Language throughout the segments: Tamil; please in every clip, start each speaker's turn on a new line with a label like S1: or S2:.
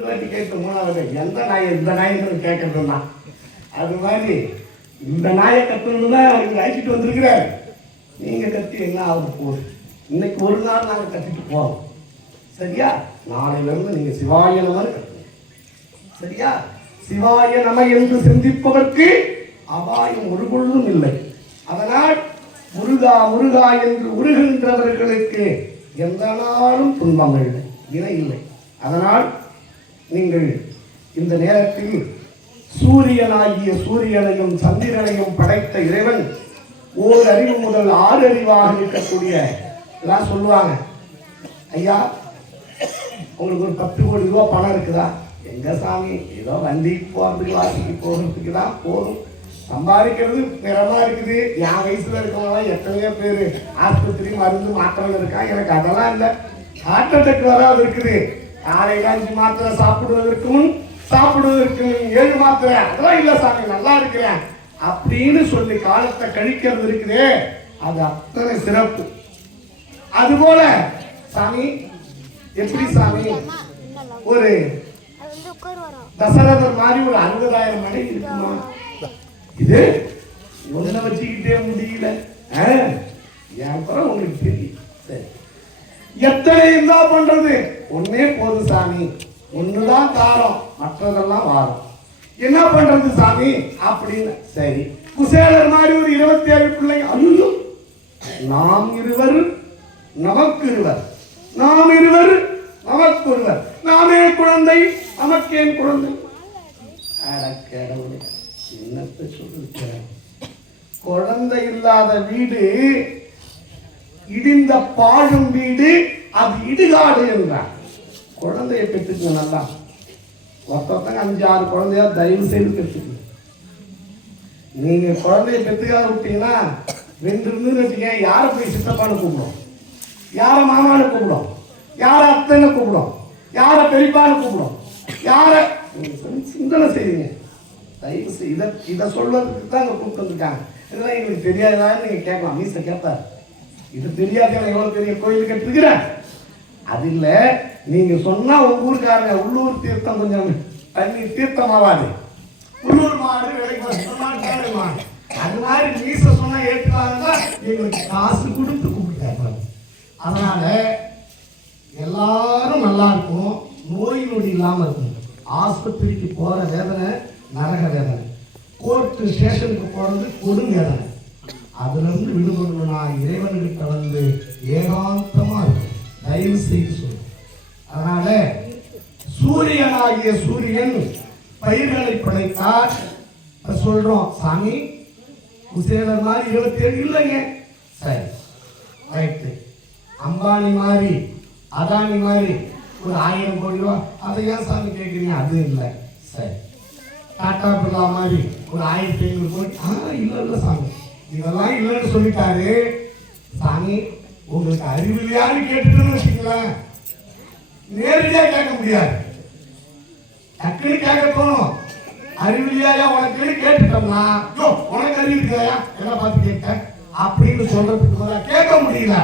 S1: வாட்டி கேட்க மூணாவது எந்த நாய் இந்த நாய்ன்னு கேட்கறதுன்னா? அது மாதிரி இந்த நாயை கத்தணும்னு தான் அவருக்கு அழைச்சிட்டு வந்திருக்கிறார். நீங்கள் கத்தி என்ன ஆக போகுது? இன்னைக்கு ஒரு நாள் நாங்கள் கத்திட்டு போறோம். சரியா? நாளையிலிருந்து நீங்கள் சிவாய நம சரியா? சிவாய நம என்று சிந்திப்பதற்கு அபாயம் ஒரு பொழுதும் இல்லை. அதனால் முருகா முருகா என்று உருகின்றவர்களுக்கு எந்த நாளும் துன்பங்கள் இல்லை இணை இல்லை. அதனால் நீங்கள் இந்த நேரத்தில் சூரியனாகிய சூரியனையும் சந்திரனையும் படைத்த இறைவன் ஓர் அறிவு முதல் ஆறு அறிவாக இருக்கக்கூடிய எல்லாம் சொல்லுவாங்க. ஐயா உங்களுக்கு ஒரு பத்து கோடி ரூபா பணம் இருக்குதா? எங்க சாமி ஏதோ வண்டி போகிறதுக்கு வாசிக்கு போகிறதுக்கு தான் போதும். சம்பாதிக்கிறது நிறமா இருக்குது. என் வயசுல இருக்கவங்களாம் எத்தனையோ பேர் ஆஸ்பத்திரி மருந்து மாத்திரம் இருக்கான் எனக்கு அதெல்லாம் இல்லை. ஹார்ட் அட்டாக் வராது இருக்குது. காலை அஞ்சு மாத்திரை சாப்பிடுவதற்கு முன் சாப்பிடுவதற்கு ஏழு மாத்திரை. அதெல்லாம் இல்லை சாமி நல்லா இருக்கிறேன். அப்படின்னு சொல்லி காலத்தை கழிக்கிறது இருக்குதே அது அத்தனை சிறப்பு. அதுபோல சாமி எப்படி சாமி? ஒரு தசரதர் மாதிரி ஒரு அறுபதாயிரம் மணி இருக்குமா? இது ஒன்ன வச்சுக்கிட்டே முடியல. ஆ? என் குறை உங்களுக்கு தெரியும். சரி. எத்தனை இருந்தா பண்றது? ஒன்னே போது சாமி. ஒண்ணுதான் காரம் மற்றதெல்லாம் வாரம். என்ன பண்றது சாமி? அப்படின்னு சரி. குசேலர் மாதிரி ஒரு இருபத்தி ஏழு பிள்ளைங்க அல்லும் நாம் இருவர் நமக்கு இருவர். நாம் இருவர் நமக்கு ஒருவர். நாமே குழந்தை நமக்கேன் குழந்தை? அட என்னத்தை சொல்லிருக்கிறேன் குழந்தை இல்லாத வீடு இடிந்த பாழும் வீடு அது இடுகாடு என்றார். குழந்தையை பெற்றுக்குங்க நல்லா. ஒருத்தவங்க அஞ்சு ஆறு குழந்தையா தயவு செய்து பெற்றுக்குங்க நீங்க குழந்தைய பெற்றுக்காத விட்டீங்கன்னா ரெண்டு இருந்து வச்சுக்க யாரை போய் சித்தப்பான்னு கூப்பிடும்? யாரை மாமான்னு கூப்பிடும்? யாரை அத்தைன்னு கூப்பிடும்? யாரை பெரியப்பான்னு கூப்பிடும்? யாரை? சிந்தனை செய்யுங்க. தயவு செய்து இதை இதை சொல்வதற்கு தான் இங்கே கூப்பிட்டு வந்திருக்காங்க. இதெல்லாம் எங்களுக்கு தெரியாதான்னு நீங்கள் கேட்கலாம். மீச கேட்பார். இது தெரியாத எவ்வளோ பெரிய கோயில் கட்டுக்கிறேன் அது இல்லை. நீங்கள் சொன்னால் உங்கள் ஊருக்காரங்க உள்ளூர் தீர்த்தம் கொஞ்சம் தண்ணி தீர்த்தமாவாது. உள்ளூர் மாடு விலைக்கு மாடு. அது மாதிரி நீச சொன்னா ஏற்றுவாங்கன்னா எங்களுக்கு காசு கொடுத்து கூப்பிட்டு அதனால எல்லாரும் நல்லா இருக்கும். நோய் நொடி இல்லாமல் இருக்கும் ஆஸ்பத்திரிக்கு போற வேதனை நரக வேதனை. கோர்ட்டு ஸ்டேஷனுக்கு போறது கொடும் வேதனை. அதுல இருந்து விடுபடணும்னா இறைவனுக்கு கலந்து ஏகாந்தமா இருக்கும் தயவு செய்து சூரியனாகிய சூரியன் பயிர்களை படைத்தார். சொல்றோம் சாமி குசேலர் மாதிரி இருபத்தி ஏழு இல்லைங்க. சரி ரைட்டு. அம்பானி மாதிரி அதானி மாதிரி ஒரு ஆயிரம் கோடி ரூபா. அதை ஏன் சாமி கேட்குறீங்க? அது இல்லை. சரி. டாட்டா பிள்ளா மாதிரி ஒரு ஆயிரத்தி ஐநூறு கோடி. ஆ இல்லை இல்லை சாமி. இதெல்லாம் இல்லைன்னு சொல்லிட்டாரு. சாமி உங்களுக்கு அறிவு இல்லையான்னு கேட்டுட்டுன்னு வச்சுங்களேன் நேரடியாக கேட்க முடியாது. டக்குன்னு கேட்க தோணும் அறிவில்லையா உனக்கு கேட்டுட்டோம்னா யோ உனக்கு அறிவு இருக்கையா என்ன பார்த்து கேட்க. அப்படின்னு சொல்றதுக்கு கேட்க முடியல.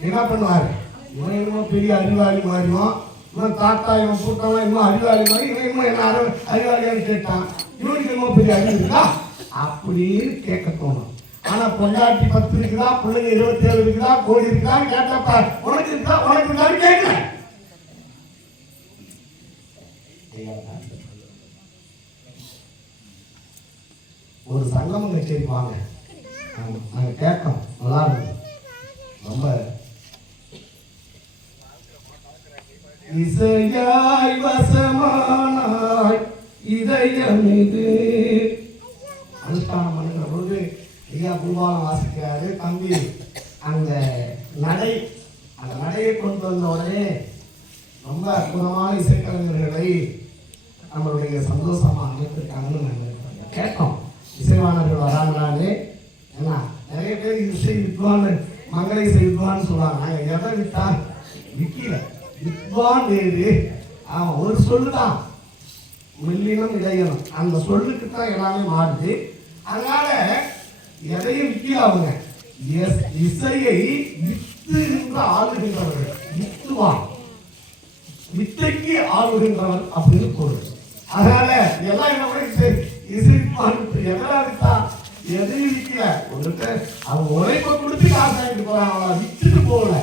S1: என்ன பண்ணுவார்? இவன் என்னமோ பெரிய அறிவாளி மாதிரியும் இவன் தாத்தா இவன் கூட்டம் இன்னும் அறிவாளி மாதிரி இவன் இன்னும் என்ன அறிவு அறிவாளியான்னு கேட்டான். இவனுக்கு என்னமோ பெரிய அறிவு இருக்கா? அப்படின்னு கேட்க தோணும். ஆனா பொண்டாட்டி பத்து இருக்குதா? பிள்ளைங்க இருபத்தி ஏழு இருக்குதா? கோடி இருக்குதா கேட்டப்ப உனக்கு இருக்கா? உனக்கு இருந்தாலும் கேட்கல. ஒரு சங்கம் நிச்சயம் வாங்க நாங்க- நாங்க நல்லா இருந்தது ரொம்ப இசையாய் வசமானாய் இதயமிது அனுஷ்டானம் பண்ணுற பொழுது ஐயா குருவாலம் வாசிக்கிறாரு. தம்பி அந்த நடை அந்த நடையை கொண்டு வந்த உடனே ரொம்ப அற்புதமான இசைக்கலைஞர்களை நம்மளுடைய சந்தோஷமா அமைத்திருக்காங்கன்னு நாங்கள் கேட்கும் இசைவாணர்கள் வராங்களாலே ஏன்னா நிறைய பேர் இசை வித்வான் மங்கள இசை வித்வான்னு சொல்லுவாங்க. நாங்கள் எதை விட்டா விற்கல வித்வான் வேறு. அவன் ஒரு சொல்லு தான் மெல்லினம் அந்த சொல்லுக்கு தான் எல்லாமே மாறுது. அதனால எதையும் விற்கல அவங்க. எஸ்- இசையை வித்து என்று ஆளுகின்றவர்கள். வித்துவான். வித்தைக்கு ஆளுகின்றவர் அப்படின்னு பொருள். அதனால எல்லாம் என்ன பண்ணிட்டு எதனா எதனால எதையும் விற்கல ஒருத்த அவங்க உழைப்பை கொடுத்து காசு வாங்கிட்டு போறாங்க அவளை விற்றுட்டு போகல.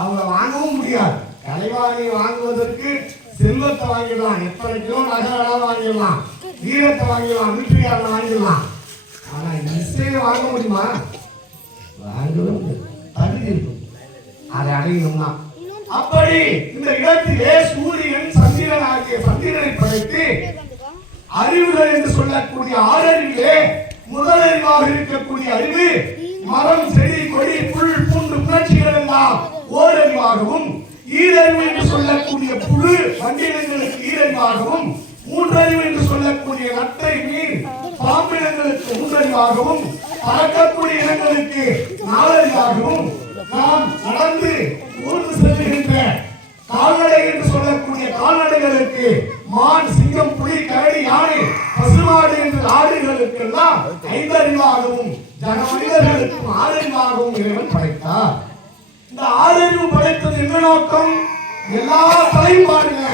S1: அவங்க வாங்கவும் முடியாது. கலைவாணி வாங்குவதற்கு செல்வத்தை வாங்கிடலாம். எத்தனை கிலோ நகை வேணாலும் வாங்கிடலாம். வீரத்தை வாங்கிடலாம். மிலிட்டரியாரில் வாங்கிடலாம். ஆனா இசையை வாங்க முடியுமா? வாங்கவே முடியாது தகுதி இருக்கும். அதை அடையணும்னா அப்படி இந்த இடத்திலே சூரியன் சந்திரன் ஆகிய சந்திரனை படைத்து அறிவுகள் என்று சொல்லக்கூடிய ஆறறிவிலே முதலறிவாக இருக்கக்கூடிய அறிவு மரம் செடி கொடி புல் பூண்டு புணர்ச்சிகள் எல்லாம் ஓரறிவாகவும் ஈரறிவு என்று சொல்லக்கூடிய புழு வண்டினங்களுக்கு ஈரறிவாகவும் மூன்றறிவு என்று சொல்லக்கூடிய நத்தை மீன் பாம்பினங்களுக்கு மூன்றறிவாகவும் பறக்கக்கூடிய இனங்களுக்கு நாலறிவாகவும் நாம் நடந்து ஊர்ந்து செல்லுகின்ற கால்நடை என்று சொல்லக்கூடிய கால்நடைகளுக்கு மான் சிங்கம் புலி கரடி யானை பசுமாடு என்று ஆடுகளுக்கெல்லாம் ஐந்தறிவாகவும் ஜன மனிதர்களுக்கும் ஆறறிவாகவும் இறைவன் படைத்தார். இந்த ஆறறிவு படைத்தது என்ன நோக்கம்? எல்லா தலையும் பாருங்க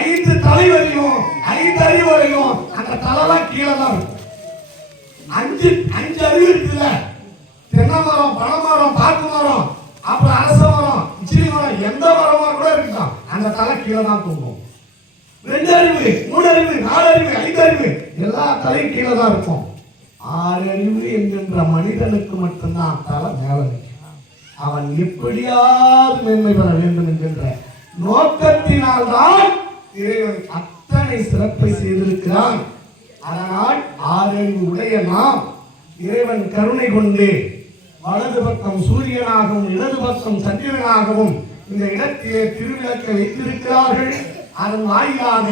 S1: ஐந்து தலைவரையும் ஐந்து அறிவரையும் அந்த தலைலாம் கீழே தான் அஞ்சு அஞ்சு அறிவு இருக்குல்ல? தென்னமரம் பழமரம் பனை மரம் பாக்கு மரம் அப்புறம் அரச மரம் இச்சிலி மரம் எந்த மரமா கூட இருக்கலாம் அந்த தலை கீழே தான் தூங்கும். ரெண்டு அறிவு மூணு அறிவு நாலு அறிவு ஐந்து அறிவு. எல்லா தலையும் கீழே தான் இருக்கும். ஆறு அறிவு என்கின்ற மனிதனுக்கு மட்டும்தான் தலை மேல நிற்கும். அவன் எப்படியாவது மேன்மை பெற வேண்டும் என்கின்ற நோக்கத்தினால்தான் இறைவன் அத்தனை சிறப்பை செய்திருக்கிறான். அதனால் ஆறறிவு உடைய நாம் இறைவன் கருணை கொண்டு வலது பக்கம் சூரியனாகவும் இடது பக்கம் சந்திரனாகவும் இந்த இடத்திலே திருவிளக்கை வைத்திருக்கிறார்கள். அதன் வாயிலாக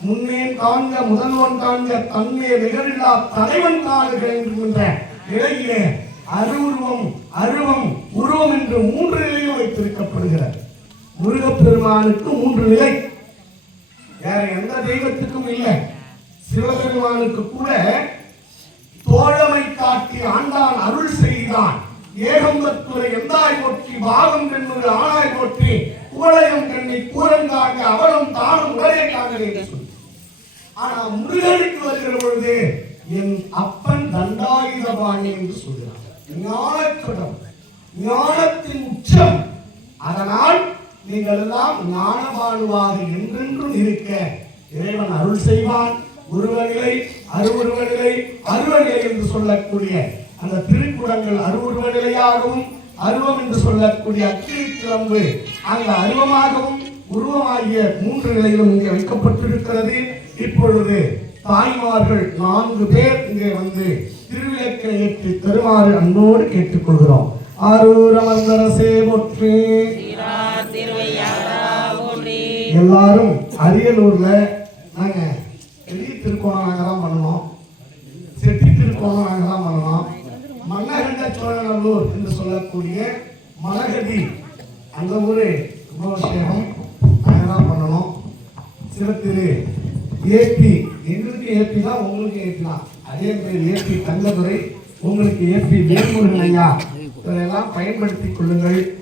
S1: முன்னே காண்க முதல்வன் காண்க தன்மே நிகரில்லா தலைவன் காணுக என்கின்ற நிலையிலே அருவுருவம் அருவம் உருவம் என்று மூன்று நிலையும் வைத்திருக்கப்படுகிறது. முருகப்பெருமானுக்கு மூன்று நிலை. வேற எந்த தெய்வத்துக்கும் இல்லை. சிவபெருமானுக்கு கூட தோழமை காட்டி ஆண்டான் அருள் செய்தான். ஏகம்பத்துறை எந்தாய் போற்றி பாகம் கண்ணுறு ஆணாய் போற்றி குவளையம் கண்ணி கூரங்காக அவளும் தானும் உடனே காங்க என்று சொல்லி. ஆனா முருகனுக்கு வருகிற பொழுது என் அப்பன் தண்டாயுதபாணி என்று சொல்கிறான் ஞானக்கடம் ஞானத்தின் உச்சம். அதனால் நீங்கள் எல்லாம் ஞானபானுவாக என்றென்றும் இருக்க இறைவன் அருள் செய்வான். உருவநிலை அருவருவநிலை அருவநிலை என்று சொல்லக்கூடிய அந்த திருக்குடங்கள் அருவுருவ நிலையாகவும் அருவம் என்று சொல்லக்கூடிய அக்கினி கிளம்பு அந்த அருவமாகவும் உருவமாகிய மூன்று நிலையிலும் இங்கே வைக்கப்பட்டிருக்கிறது. இப்பொழுது தாய்மார்கள் நான்கு பேர் இங்கே வந்து திருவிளக்கை ஏற்றி தருமாறு அன்போடு கேட்டுக்கொள்கிறோம். ஆரூரமந்தரசே போற்றி. எல்லாரும் அரியலூர்ல நாங்க பெரிய திருக்கோணம் தான் பண்ணோம் செட்டி திருக்கோணம் நாங்க தான் பண்ணோம் மன்னகண்ட சோழநல்லூர் என்று சொல்லக்கூடிய மலகதி. அந்த ஊரு கும்பாபிஷேகம் அதெல்லாம் தான் பண்ணணும். சிவத்திரு. ஏபி. எங்களுக்கு ஏபி தான் உங்களுக்கு ஏபி தான். அதே மாதிரி ஏபி தங்கதுரை உங்களுக்கு ஏபி வேல்முருகன் ஐயா. இதெல்லாம் பயன்படுத்திக் கொள்ளுங்கள்.